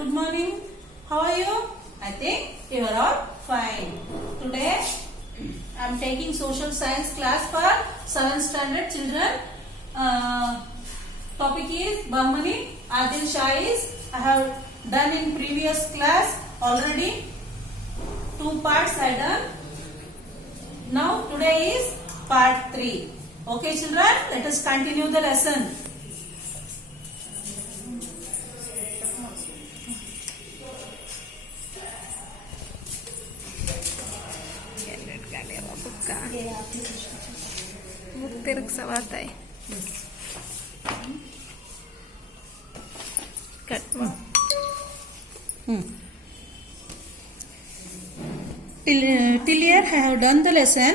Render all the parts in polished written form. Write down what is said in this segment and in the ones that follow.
good morning. How are you? I think you are all fine. Today I am taking social science class for 7th standard children. Topic is Bahmani Adil Shah I have done in previous class already. 2 parts I done. Now today is part 3. Okay children, let us continue the lesson. Till here I have done the lesson.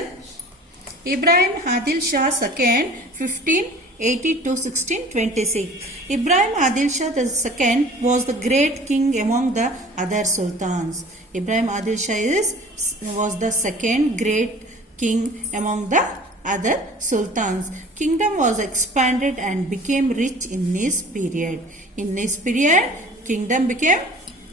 Ibrahim Adil Shah II, 1580 to 1626. Ibrahim Adil Shah II was the great king among the other sultans. Ibrahim Adil Shah was the second great king among the other sultans. Kingdom was expanded and became rich in this period. In this period, kingdom became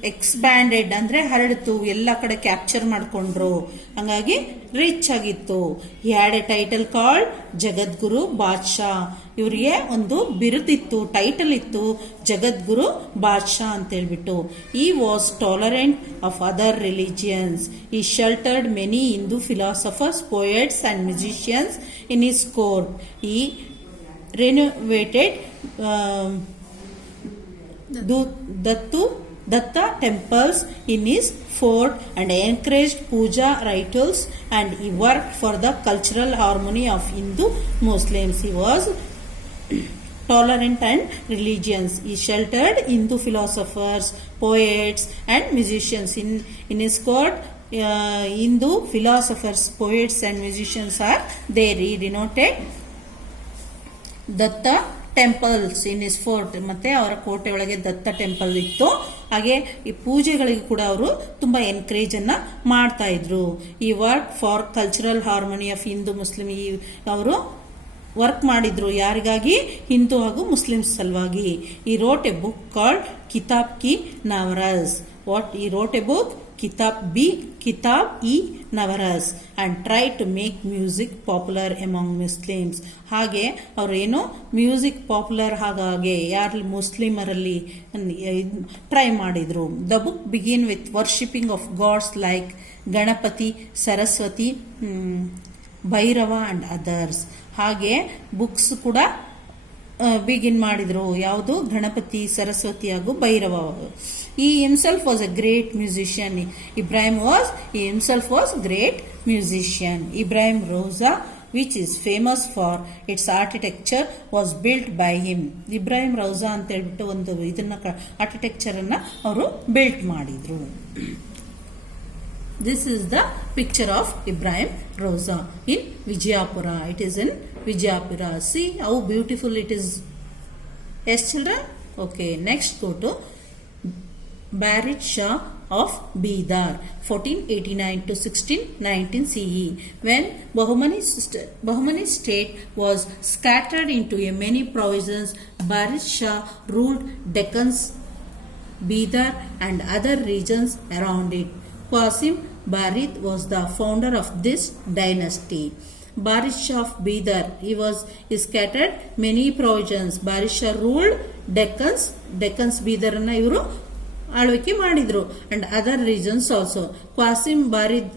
expanded ಅಂದ್ರೆ ಹರಡಿತು, ಎಲ್ಲ ಕಡೆ capture ಮಾಡ್ಕೊಂಡ್ರು, ಹಂಗಾಗಿ rich ಆಗಿತ್ತು. Had A title called ಜಗದ್ಗುರು ಬಾದ್ಶಾ. ಇವರಿಗೆ ಒಂದು ಬಿರುದಿತ್ತು, title ಇತ್ತು, ಜಗದ್ಗುರು ಬಾದ್ಶಾ ಅಂತ ಹೇಳ್ಬಿಟ್ಟು. He was tolerant of other religions. He sheltered many Hindu philosophers, poets and musicians in his court. He renovated Datta temples in his fort and encouraged puja rituals, and he worked for the cultural harmony of Hindu Muslims. He was tolerant and religious. He sheltered Hindu philosophers, poets and musicians. In his court, Hindu philosophers, poets and musicians are there. He denoted Datta temples in is fort. ಮತ್ತೆ ಅವರ ಕೋಟೆ ಒಳಗೆ ದತ್ತ temple ಇತ್ತು. ಹಾಗೆ ಈ ಪೂಜೆಗಳಿಗೆ ಕೂಡ ಅವರು ತುಂಬಾ ಎನ್ಕರೇಜ್ ಅನ್ನ ಮಾಡ್ತಾ ಇದ್ರು. ಈ work for cultural harmony of Hindu Muslim. ಅವರು ವರ್ಕ್ ಮಾಡಿದ್ರು ಯಾರಿಗಾಗಿ? ಹಿಂದೂ ಹಾಗೂ ಮುಸ್ಲಿಮ್ಸ್ ಸಲುವಾಗಿ. ಈ wrote A book called ಕಿತಾಬ್ Ki nervous. ಈ wrote A book Kitab e Navaras and try to make music popular among Muslims. ಹಾಗೆ ಅವರು ಏನು ಮ್ಯೂಸಿಕ್ ಪಾಪ್ಯುಲರ್ ಹಾಗೆ ಯಾರು ಮುಸ್ಲಿಮರಲ್ಲಿ ಟ್ರೈ ಮಾಡಿದ್ರು. The book begin with worshipping of gods like Ganapati, Saraswati, Bhairava and others. ಹಾಗೆ books ಕೂಡ ಬಿಗಿನ್ ಮಾಡಿದ್ರು. ಯಾವುದು? ಗಣಪತಿ, ಸರಸ್ವತಿ ಹಾಗೂ Bhairava. He himself was a great musician. He himself was great musician. Ibrahim Roza, which is famous for its architecture, was built by him. Ibrahim Roza ಅಂತ ಹೇಳ್ಬಿಟ್ಟು ಒಂದು ಇದನ್ನ architecture ಅನ್ನ ಅವರು ಬಿಲ್ಟ್ ಮಾಡಿದ್ರು. This is the picture of Ibrahim Roza in Vijayapura. It is in Vijayapura. See how beautiful it is. Yes children? Okay, next go to Barid Shah of Bidar, 1489 to 1619 CE. When Bahmani state was scattered into many provinces, Barid Shah ruled Deccan's, Bidar and other regions around it. Qasim Barid was the founder of this dynasty. Barid Shah of Bidar, he scattered many provinces. Barid Shah ruled Deccan's Bidar na ivaru ಆಳ್ವಿಕೆ ಮಾಡಿದ್ರು and other regions also. Qasim Barid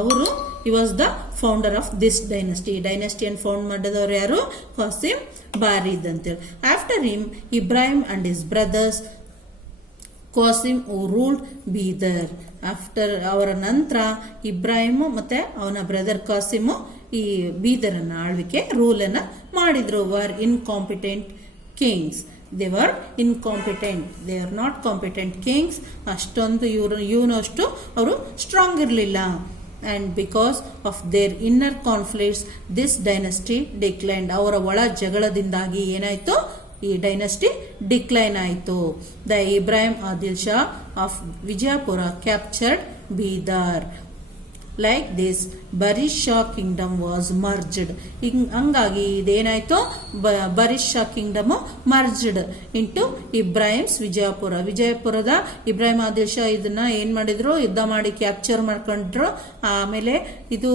ಅವರು he was the founder of this dynasty. ಡೈನೆಸ್ಟಿಯನ್ನು found ಮಾಡಿದವರು ಯಾರು? ಕ್ವಾಸಿಂ ಬಾರಿದ್ ಅಂತೇಳಿ. After him Ibrahim and his brothers Qasim who ruled Bidar. After ಅವರ ನಂತರ ಇಬ್ರಾಹಿಂ ಮತ್ತೆ ಅವನ ಬ್ರದರ್ ಕ್ವಾಸಿಮ್ ಈ ಬೀದರನ್ನ ಆಳ್ವಿಕೆ ರೂಲ್ ಅನ್ನ ಮಾಡಿದ್ರು. Var incompetent Kings. They were incompetent. They are not competent kings. ಅಷ್ಟೊಂದು ಇವನು ಅಷ್ಟು ಅವರು ಸ್ಟ್ರಾಂಗ್ ಇರಲಿಲ್ಲ. and because of their inner conflicts this dynasty declined. ಅವರ ಒಳ ಜಗಳದಿಂದಾಗಿ ಏನಾಯ್ತು? ಈ ಡೈನಸ್ಟಿ ಡಿಕ್ಲೈನ್ ಆಯಿತು. The Ibrahim Adil Shah of Vijayapura captured Bidar. Like this Baridshahi kingdom was merged. ಹಂಗಾಗಿ ಇದೇನಾಯ್ತು, Baridshahi kingdom merged into Ibrahim's Vijayapura. ವಿಜಯಪುರದ ಇಬ್ರಾಹಿಂ ಆದೇಶ ಇದನ್ನ ಏನ್ ಮಾಡಿದ್ರು, ಯುದ್ಧ ಮಾಡಿ ಕ್ಯಾಪ್ಚರ್ ಮಾಡ್ಕೊಂಡ್ರು. ಆಮೇಲೆ ಇದು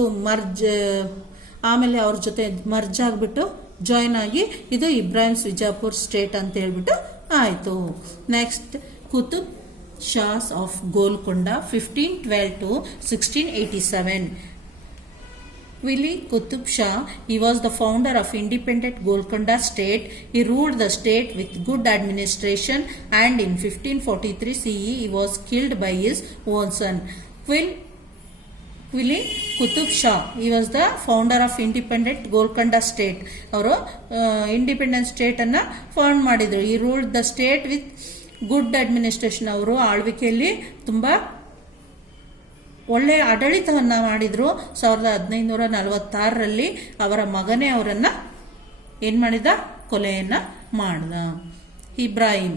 ಆಮೇಲೆ ಅವ್ರ ಜೊತೆ ಮರ್ಜ್ ಆಗ್ಬಿಟ್ಟು ಜಾಯಿನ್ ಆಗಿ ಇದು ಇಬ್ರಾಹಿಮ್ಸ್ ವಿಜಯಪುರ್ ಸ್ಟೇಟ್ ಅಂತ ಹೇಳ್ಬಿಟ್ಟು ಆಯ್ತು. Next Qutub Shahs of Golconda 1512 to 1687. Wali Qutub Shah, he was the founder of independent Golconda state. He ruled the state with good administration, and in 1543 CE he was killed by his own son. Wali Qutub Shah, he was the founder of independent Golconda state. ಅವರು independent state ಅನ್ನ found ಮಾಡಿದ್ರು. ಈ ruled the state with good administration. ಅವರು ಆಳ್ವಿಕೆಯಲ್ಲಿ ತುಂಬಾ ಒಳ್ಳೆ ಆಡಳಿತವನ್ನ ಮಾಡಿದ್ರು. 1546ರಲ್ಲಿ ಅವರ ಮಗನೇ ಅವರನ್ನ ಏನ್ ಮಾಡಿದ, ಕೊಲೆಯನ್ನ ಮಾಡಿದ. Ibrahim,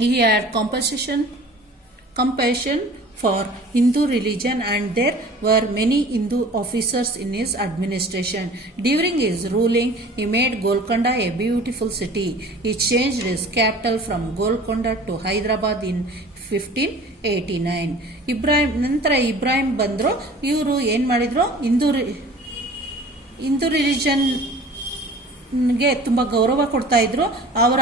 he had compassion for Hindu religion, and there were many Hindu officers in his administration. During his ruling, he made Golconda a beautiful city. He changed his capital from Golconda to Hyderabad in 1589. ನಂತರ ಇಬ್ರಾಹಿಂ ಬಂದ್ರು. ಇವರು ಏನ್ ಮಾಡಿದ್ರು, Hindu religion ಗೆ ತುಂಬಾ ಗೌರವ ಕೊಡ್ತಾ ಇದ್ರು. ಅವರ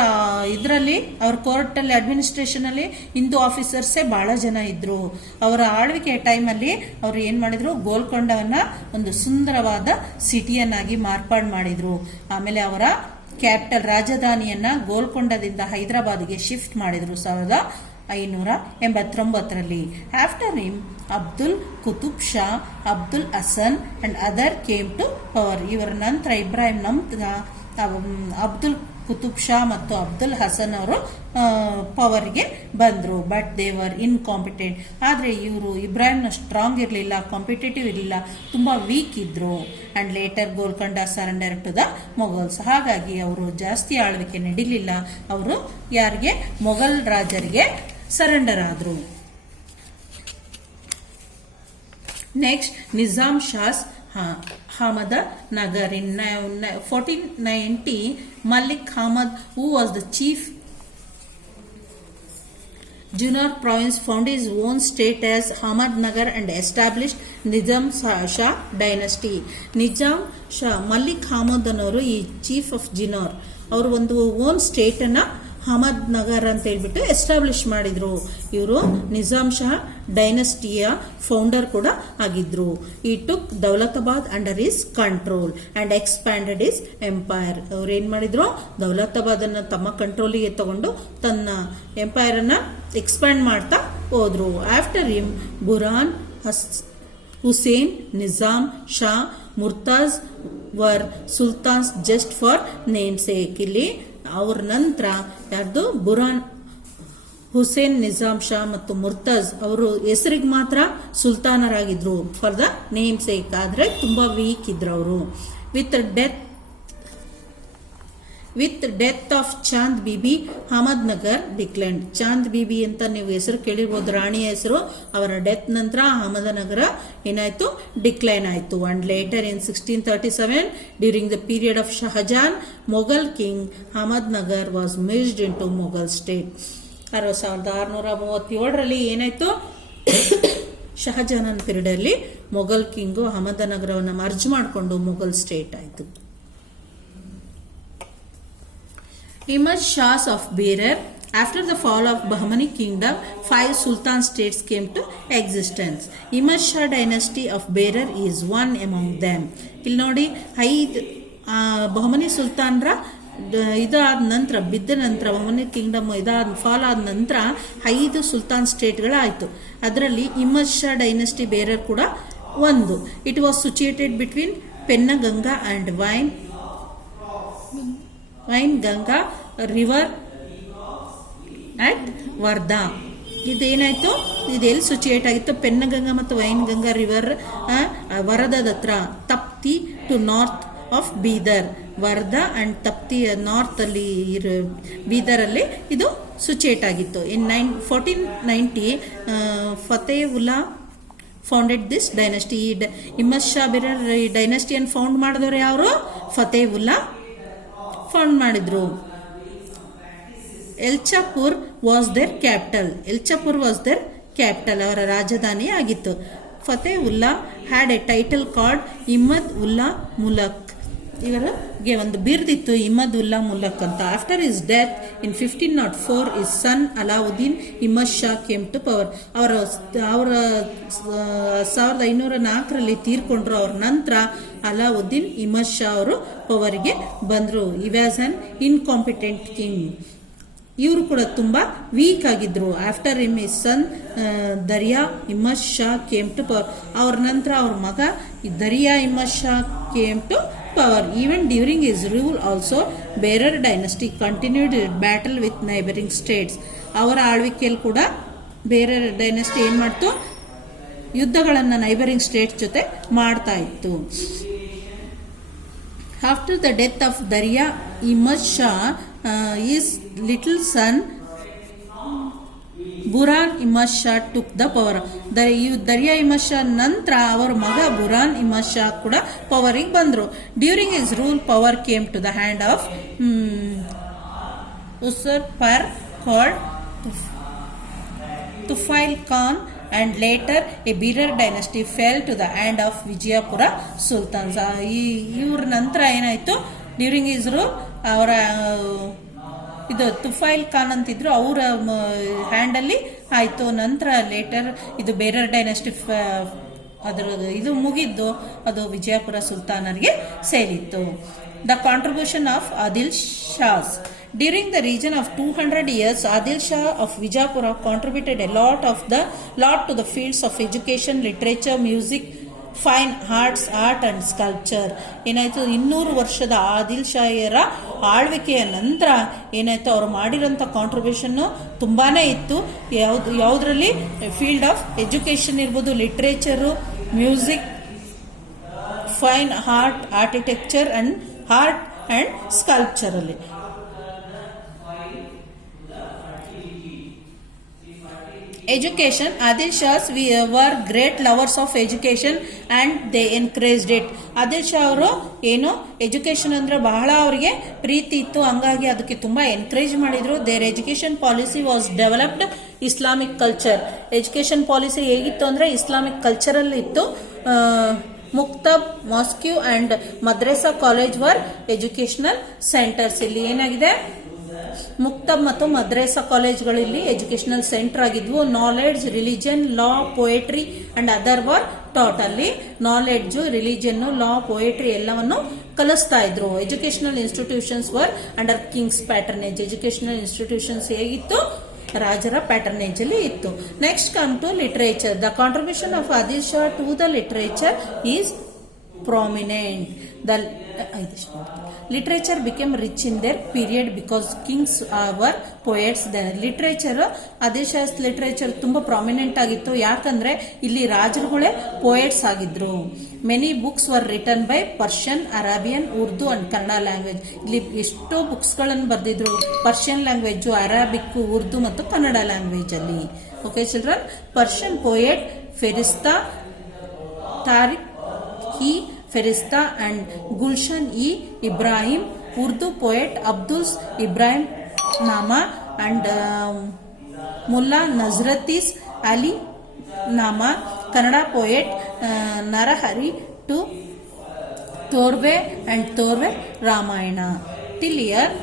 ಇದರಲ್ಲಿ, ಅವರ ಕೋರ್ಟ್ ಅಲ್ಲಿ, ಅಡ್ಮಿನಿಸ್ಟ್ರೇಷನ್ ಅಲ್ಲಿ ಹಿಂದೂ ಆಫೀಸರ್ಸೇ ಬಹಳ ಜನ ಇದ್ರು. ಅವರ ಆಳ್ವಿಕೆ ಟೈಮಲ್ಲಿ ಅವರು ಏನ್ ಮಾಡಿದ್ರು, ಗೋಲ್ಕೊಂಡವನ್ನ ಒಂದು ಸುಂದರವಾದ ಸಿಟಿಯನ್ನಾಗಿ ಮಾರ್ಪಾಡು ಮಾಡಿದ್ರು. ಆಮೇಲೆ ಅವರ ಕ್ಯಾಪಿಟಲ್, ರಾಜಧಾನಿಯನ್ನ ಗೋಲ್ಕೊಂಡದಿಂದ ಹೈದರಾಬಾದ್ಗೆ ಶಿಫ್ಟ್ ಮಾಡಿದ್ರು 1589ರಲ್ಲಿ. After him Abdul Qutub Shah, Abdul Hasan and other came to power. ಇವರ ನಂತರ ಇಬ್ರಾಹಿಂ ಅಬ್ದುಲ್ ಕುತುಬ್ ಶಾ ಮತ್ತು ಅಬ್ದುಲ್ ಹಸನ್ ಅವರು ಪವರ್ಗೆ ಬಂದ್ರು. But they were incompetent. ಆದ್ರೆ ಇವರು ಇಬ್ರಾಹಿಂ ಸ್ಟ್ರಾಂಗ್ ಇರಲಿಲ್ಲ, ಕಾಂಪಿಟೇಟಿವ್ ಇರಲಿಲ್ಲ, ತುಂಬಾ ವೀಕ್ ಇದ್ರು. And later Golconda surrender to the Mughals. ಹಾಗಾಗಿ ಅವರು ಜಾಸ್ತಿ ಆಳ್ವಿಕೆ ನಡೀಲಿಲ್ಲ. ಅವರು ಯಾರಿಗೆ, ಮೊಘಲ್ ರಾಜರಿಗೆ ಸರೆಂಡರ್ ಆದ್ರು. Next Nizam Shahs Ahmednagar. In 1490, Malik Ahmad, who was the chief Junnar province, found his own state as Ahmednagar and established Nizam Shah dynasty. Nizam Shah, Malik Ahmad ಅನ್ನೋರು ಈ ಚೀಫ್ ಆಫ್ ಜಿನಾರ್, ಅವರು ಒಂದು ಓನ್ ಸ್ಟೇಟ್ ಅನ್ನ ಅಹಮದ್ನಗರ್ ಅಂತ ಹೇಳ್ಬಿಟ್ಟು establish ಮಾಡಿದ್ರು. ಇವರು Nizam Shah ಡೈನಸ್ಟಿಯ founder ಕೂಡ ಆಗಿದ್ರು. ಈ took Daulatabad under his control and expanded his empire. ಅವ್ರು ಏನ್ ಮಾಡಿದ್ರು, ದೌಲತಾಬಾದ್ ಅನ್ನ ತಮ್ಮ ಕಂಟ್ರೋಲಿಗೆ ತಗೊಂಡು ತನ್ನ ಎಂಪೈರ್ ಅನ್ನ ಎಕ್ಸ್ಪ್ಯಾಂಡ್ ಮಾಡ್ತಾ ಹೋದ್ರು. After him Burhan, Hussain, Nizam Shah, Murtaza were sultans just for name sake. ಇಲ್ಲಿ ಅವ್ರ ನಂತರ ಯಾರ್ದು, ಬುರಾನ್, ಹುಸೇನ್, ನಿಜಾಮ್ ಶಾ ಮತ್ತು ಮುರ್ತಾಜ್ ಅವರು ಹೆಸರಿಗೆ ಮಾತ್ರ ಸುಲ್ತಾನರಾಗಿದ್ರು, ಫಾರ್ ದ ನೇಮ್ ಸೇಕ್. ಆದ್ರೆ ತುಂಬಾ ವೀಕ್ ಇದ್ರು ಅವರು. With death of Chand Bibi, Ahmednagar declined. Chand Bibi ಅಂತ ನೀವು ಹೆಸರು ಕೇಳಿರ್ಬೋದು, ರಾಣಿಯ ಹೆಸರು. ಅವರ ಡೆತ್ ನಂತರ ಅಹಮದನಗರ ಏನಾಯ್ತು, ಡಿಕ್ಲೈನ್ ಆಯ್ತು. And later in 1637, during the period of Shahjahan, Mughal king, Ahmednagar was merged into Mughal state. 1637ರಲ್ಲಿ ಏನಾಯ್ತು, ಶಹಜಾನನ್ ಪೀರಿಯಡ್ ಅಲ್ಲಿ ಮೊಘಲ್ ಕಿಂಗು ಅಹಮದನಗರವನ್ನು ಮರ್ಜ್ ಮಾಡಿಕೊಂಡು ಮೊಘಲ್ ಸ್ಟೇಟ್ ಆಯ್ತು. Emerged Shahs of Berar. After the fall of Bahmani kingdom, 5 sultan states came to existence. Imad Shah dynasty of Berar is one among them. ಇಲ್ಲಿ ನೋಡಿ, 5 ಬಹಮನಿ ಸುಲ್ತಾನರ ಇದಾದ ನಂತರ, ಬಿದ್ದ ನಂತರ, ಬಹಮನಿ ಕಿಂಗ್ಡಮ್ ಇದಾದ ಫಾಲ್ ಆದ ನಂತರ 5 ಸುಲ್ತಾನ್ ಸ್ಟೇಟ್ಗಳಾಯಿತು. ಅದರಲ್ಲಿ ಇಮದ್ ಶಾ ಡೈನಸ್ಟಿ ಬೇರರ್ ಕೂಡ ಒಂದು. It was situated between Penganga and Wainganga river at Wardha. ಇದೇನಾಯ್ತು, ಇದೆಲ್ಲಿ ಸಿಚುಯೇಟ್ ಆಗಿತ್ತು, ಪೆನ್ನಗಂಗಾ ಮತ್ತು ವೈನ್ ಗಂಗಾ ರಿವರ್ ವರದಾದ ಹತ್ರ, Tapti to north of Bidar. Wardha and Tapti north ಅಲ್ಲಿ ಬೀದರ್ ಅಲ್ಲಿ ಇದು ಸಿಚುಯೇಟ್ ಆಗಿತ್ತು. In 1490 Fathullah founded this dynasty. Imad Shah Berar ಡೈನಸ್ಟಿಯನ್ನು ಫೌಂಡ್ ಮಾಡಿದವರು ಯಾರು? ಫತೇವುಲ್ಲಾ ಫೌಂಡ್ ಮಾಡಿದ್ರು. Ellichpur was their capital. Ellichpur was their capital, ಅವರ ರಾಜಧಾನಿ ಆಗಿತ್ತು. Fathullah had A title called Imad Ullah Mulk. ಇವರಿಗೆ ಒಂದು ಬಿರ್ದಿತ್ತು ಇಮ್ಮದ್ ಉಲ್ಲಾ ಮುಲಕ್ ಅಂತ. After his death in 1504 his son Alauddin Imad Shah came to power. ಅವರ 1504 ತೀರ್ಕೊಂಡ್ರು. ಅವ್ರ ನಂತರ ಅಲಾವುದ್ದೀನ್ ಇಮ್ಮದ್ ಶಾ ಅವರು ಪವರ್ಗೆ ಬಂದರು. ಈ ವ್ಯಾಸ್ ಅನ್ ಇನ್ಕಾಂಪಿಟೆಂಟ್ ಕಿಂಗ್. ಇವರು ಕೂಡ ತುಂಬಾ ವೀಕ್ ಆಗಿದ್ರು. After him his son Dariya Imad Shah came to power. ಅವ್ರ ನಂತರ ಅವ್ರ ಮಗ Dariya Imad Shah came to power. Even during his rule also Berar dynasty continued battle with neighbouring states. ಅವರ ಆಳ್ವಿಕೆಯಲ್ಲಿ ಕೂಡ ಬೇರರ್ ಡೈನಸ್ಟಿ ಏನ್ ಮಾಡ್ತು? ಯುದ್ಧಗಳನ್ನ ನೈಬರಿಂಗ್ ಸ್ಟೇಟ್ ಜೊತೆ ಮಾಡ್ತಾ ಇತ್ತು. After the death of Darya Imad Shah, his little son Buran Imad Shah took the power. Darya Imad Shah ನಂತರ ಅವರ ಮಗ ಬುರಾನ್ ಇಮದ್ ಶಾ ಕೂಡ ಪವರಿಗೆ ಬಂದರು. During his rule power came to the hand of usurper called Tufail Khan, and later a Birar dynasty fell to the hand of Vijayapura Sultans. ಇವ್ರ ನಂತರ ಏನಾಯ್ತು? During his rule ಅವರ ಇದು ತುಫೈಲ್ ಖಾನ್ ಅಂತಿದ್ರು, ಅವರ ಹ್ಯಾಂಡಲ್ಲಿ ಆಯ್ತು. ನಂತರ ಲೇಟರ್ ಇದು ಬೇರರ್ ಡೈನಸ್ಟಿ ಅದರ ಇದು ಮುಗಿದ್ದು ಅದು ವಿಜಯಪುರ ಸುಲ್ತಾನರಿಗೆ ಸೇರಿತ್ತು. The contribution of Adil Shahs. During the region of 200 years, Adil Shah of Vijayapura contributed a lot to the fields of education, literature, music, fine arts, art and sculpture. ಏನಾಯ್ತು? 200 ವರ್ಷದ ಆದಿಲ್ ಶಾಹಿಯರ ಆಳ್ವಿಕೆಯ ನಂತರ ಏನಾಯ್ತು? ಅವರು ಮಾಡಿರೋಂಥ ಕಾಂಟ್ರಿಬ್ಯೂಷನ್ ತುಂಬಾನೇ ಇತ್ತು. ಯಾವುದರಲ್ಲಿ? ಫೀಲ್ಡ್ ಆಫ್ ಎಜುಕೇಶನ್ ಇರ್ಬೋದು, literature, music, fine art, architecture and art and sculpture ಅಲ್ಲಿ. Education. Adil Shahs were great lovers of education and they encouraged it. Adil Shah ಅವರು ಏನು ಎಜುಕೇಶನ್ ಅಂದ್ರೆ ಬಹಳ ಅವರಿಗೆ ಪ್ರೀತಿ ಇತ್ತು, ಹಂಗಾಗಿ ಅದಕ್ಕೆ ತುಂಬಾ ಎನ್ಕರೇಜ್ ಮಾಡಿದ್ರು. Their education policy was developed Islamic culture. Education policy ಹೇಗಿತ್ತು ಅಂದ್ರೆ ಇಸ್ಲಾಮಿಕ್ ಕಲ್ಚರಲ್ ಇತ್ತು. Maktab, mosque and madrasa college were educational centres. ಇಲ್ಲಿ ಏನಾಗಿದೆ? ಮುಕ್ತಬ್ ಮತ್ತು ಮದ್ರೆಸಾ ಕಾಲೇಜ್ಗಳಲ್ಲಿ ಎಜುಕೇಶನಲ್ ಸೆಂಟರ್ ಆಗಿದ್ವು. Knowledge, religion, law, poetry and other were taught. ಅಲ್ಲಿ ನಾಲೆಡ್ಜ್, ರಿಲಿಜನ್, ಲಾ, ಪೊಯೆಟ್ರಿ ಎಲ್ಲವನ್ನು ಕಲಿಸ್ತಾ ಇದ್ರು. Educational institutions were under kings patronage. Educational institutions ಹೇಗಿತ್ತು? ರಾಜರ ಪ್ಯಾಟರ್ನೇಜ್ ಅಲ್ಲಿ ಇತ್ತು. Next come to literature. The contribution of Adil Shah to the literature is prominent. The literature became rich in their period because kings were poets. The literature, Adil Shahs literature ತುಂಬಾ prominent ಆಗಿತ್ತು. ಯಾಕಂದ್ರೆ ಇಲ್ಲಿ ರಾಜರುಗಳೇ poets ಆಗಿದ್ರು. Many books were written by Persian, Arabian, Urdu and Kannada language. ಇಲ್ಲಿ ಎಷ್ಟೋ books ಗಳನ್ನು ಬರೆದಿದ್ರು ಪರ್ಷಿಯನ್ ಲ್ಯಾಂಗ್ವೇಜ್, ಅರೇಬಿಕ್, ಉರ್ದು ಮತ್ತು ಕನ್ನಡ ಲ್ಯಾಂಗ್ವೇಜ್ ಅಲ್ಲಿ. Okay children, Persian poet Ferishta, Tarikh e Ferishta and Gulshan e Ibrahim, Urdu poet Abdul Ibrahim Nama and Mulla Nusrati's Ali Nama, Kannada poet Narahari to Torve and Torve Ramayana. Till here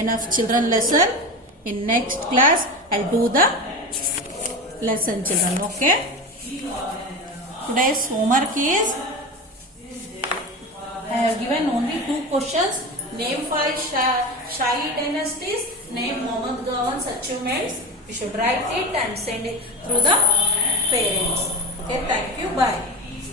enough children lesson. In next class I'll do the lesson children. Okay, today's homework is I have given only 2 questions. Name 5 Shahi dynasties, name Muhammad Ghawan's achievements. You should write it and send it through the parents. Okay, thank you, bye.